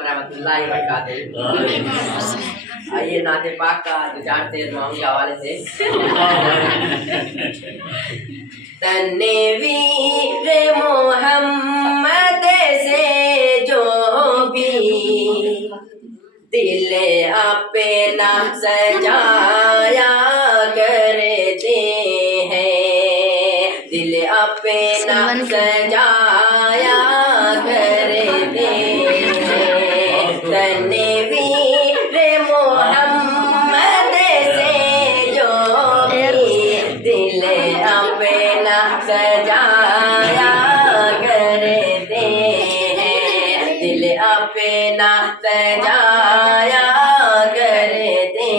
रहमतुल्लाहि व बरकातहू। आइए नाते पाक का जो जानते हैं दुआओं के हवाले से। तन्वीर मोहम्मद से जो भी दिल अपना सजाया करते हैं, दिल अपना सजाया करते हैं। तन्वीर मोहम्मद से जो भी दिल अपना सजाया करते हैं, दिल अपना सजाया करते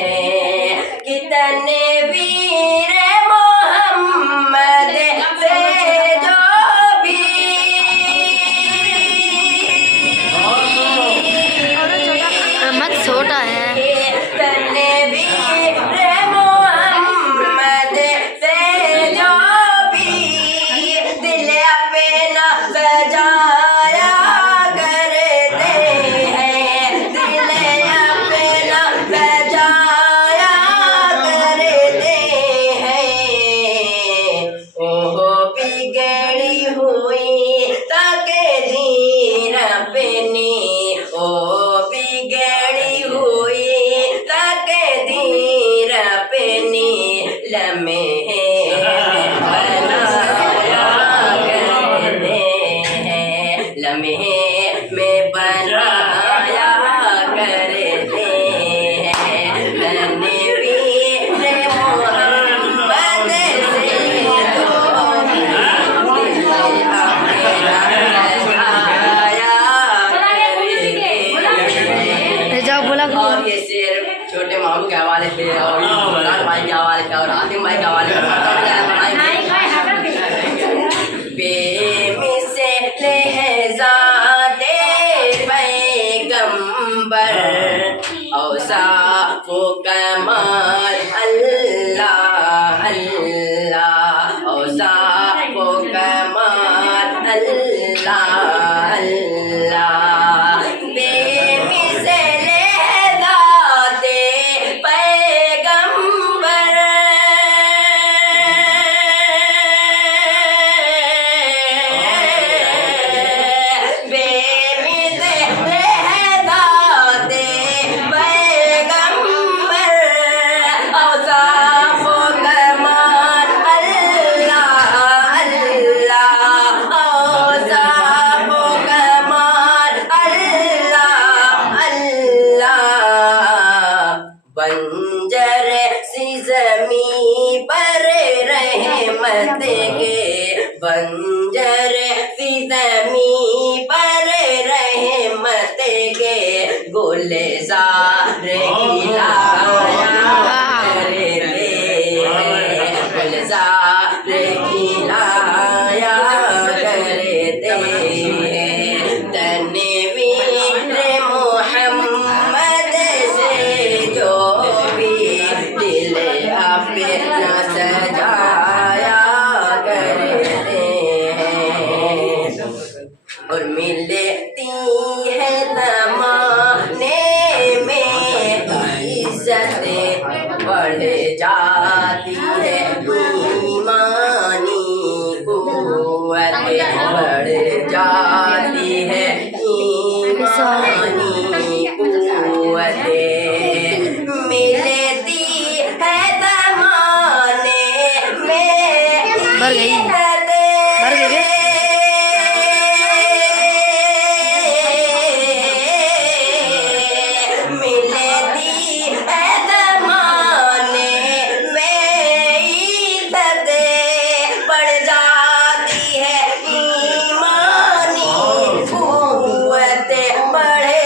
हैं। कि तन्वीर मोहम्मद से जो भी मत छोटा है। तन्वीर मोहम्मद से जो भी दिल अपना सजाया करते हैं, दिल अपना सजाया करते हैं। ओहो बिगड़ी हुई तकदीर अपनी, ओ बिगड़ी हुई तकदीर अपनी लम्हे बनाया करते हैं, लम्हे में बनाया करते हैं। तन्वीर मोहम्मद से जो भी दिल अपना सजाया करते हैं। जाओ बोला और ये शेर छोटे मामू के हवाले से और इमरान भाई के हवाले से और आसिम भाई के हवाले से बेमिसाल लहज़ाते पैगंबर औसाफ़ो कमाल अल्लाह अल्लाह, औसाफ़ो कमाल अल्लाह अल्लाह। बेमिसाल लहज़ाते पैगंबर बेमिसाल लहज़ाते पैगंबर औसाफ़ो कमाल अल्लाह अल्लाह, औसाफ़ो कमाल अल्लाह अल्लाह। बंजर सी ज़मीं पर रहमत के, बंजर सी ज़मीं पर रहमत के गुलज़ार खिलाया करते हैं, गुलज़ार खिलाया करते हैं। तन्वीर मोहम्मद से जो भी दिल अपना सजाया करते हैं। और मिलती है ज़माने में इज़्ज़त बढ़ जाती है, ईमानी क़ुव्वत बढ़ जाती है, ईमानी क़ुव्वत मिलती है ज़माने में भर गई। इज़्ज़त भर गई। मिलती है ज़माने में इज़्ज़त बढ़ जाती है, ईमानी क़ुव्वत बढ़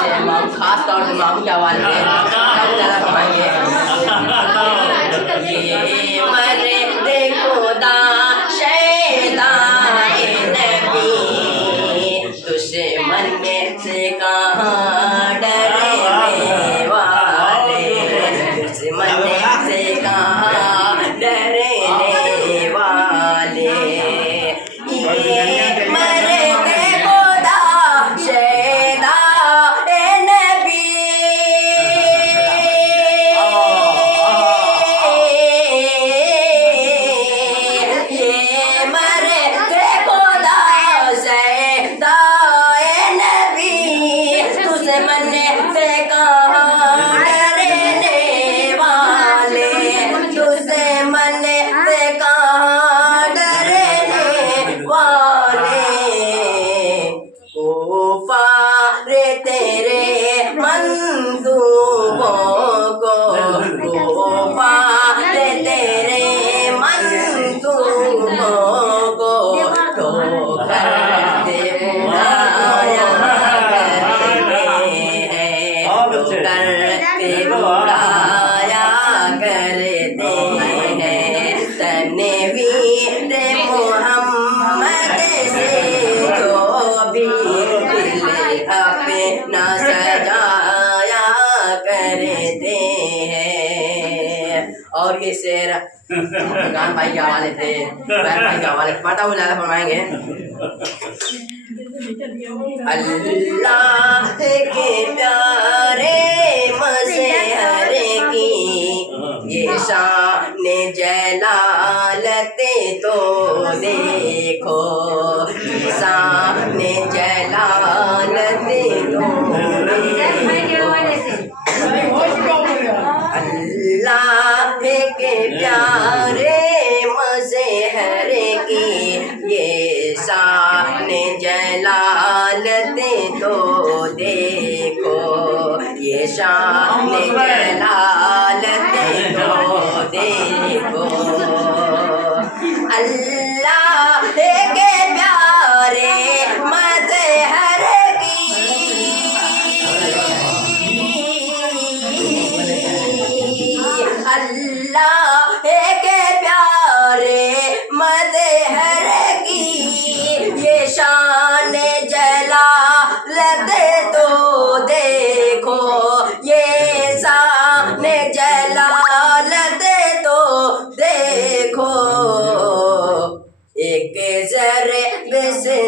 से माम खास तौर से मामू के हवाले से कब ज़्यादा फरमाएंगे ये मरे देखो दा शैतान नबी तुझसे मरने से कहाँ डरने वाले तुझसे मरने से कहाँ डरने वाले ये मरे देखो दा शैतान नबी ये मरे देखो दा शैतान नबी तुझसे मरने से कहाँ डरने वाले तुझसे मरने से कहाँ डरने वाले रे तेरे मंसूबों को रे तेरे मंसूबों को ठोकर दे बुराया करते हैं ठोकर दे बुराया करते हैं तनवीर मोहम्मद से जो भी दिल अपना सजाया करते हैं। और ये शेर गान भाई के हवाले से बैर भाई के हवाले से पता हो ज़्यादा फरमाएंगे अल्लाह के प्यारे मज़हर की ये शान जलालते तो देखो ये शान जलालते तो देखो अल्लाह के प्यारे मज़हर की ये शान जलालते तो देखो ये शान जलालते तो देखो अल्लाह के प्यारे मज़हर अल्लाह के प्यारे मज़हर की ये शान जलालत तो देखो ये शान जलालत तो देखो एक ज़र्रे से